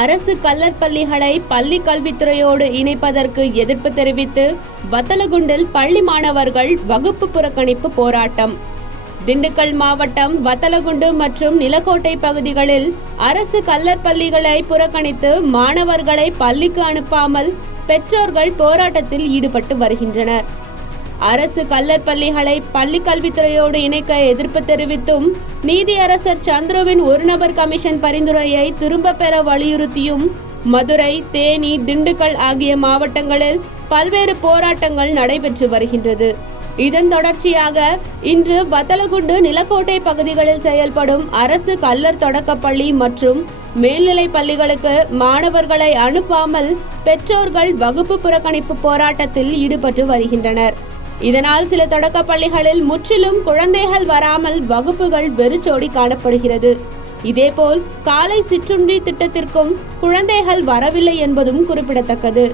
அரசு கல்லர் பள்ளிகளை பள்ளி கல்வித்துறையோடு இணைப்பதற்கு எதிர்ப்பு தெரிவித்து வத்தலகுண்டில் பள்ளி மாணவர்கள் வகுப்பு புறக்கணிப்பு போராட்டம். திண்டுக்கல் மாவட்டம் வத்தலகுண்டு மற்றும் நிலக்கோட்டை பகுதிகளில் அரசு கல்லர் பள்ளிகளை புறக்கணித்து மாணவர்களை பள்ளிக்கு அனுப்பாமல் பெற்றோர்கள் போராட்டத்தில் ஈடுபட்டு வருகின்றனர். அரசு கல்லர் பள்ளிகளை பள்ளி கல்வித்துறையோடு இணைக்க எதிர்ப்பு தெரிவித்தும் நீதியரசர் சந்துருவின் ஒருநபர் கமிஷன் பரிந்துரையை திரும்ப பெற வலியுறுத்தியும் மதுரை, தேனி, திண்டுக்கல் ஆகிய மாவட்டங்களில் பல்வேறு போராட்டங்கள் நடைபெற்று வருகின்றது. இதன் தொடர்ச்சியாக இன்று வத்தலகுண்டு, நிலக்கோட்டை பகுதிகளில் செயல்படும் அரசு கல்லர் தொடக்கப்பள்ளி மற்றும் மேல்நிலை பள்ளிகளுக்கு மாணவர்களை அனுப்பாமல் பெற்றோர்கள் வகுப்பு புறக்கணிப்பு போராட்டத்தில் ஈடுபட்டு வருகின்றனர். இதனால் சில தொடக்க பள்ளிகளில் முற்றிலும் குழந்தைகள் வராமல் வகுப்புகள் வெறிச்சோடி காணப்படுகிறது. இதேபோல் காலை சிற்றுண்டி திட்டத்திற்கும் குழந்தைகள் வரவில்லை என்பதும் குறிப்பிடத்தக்கது.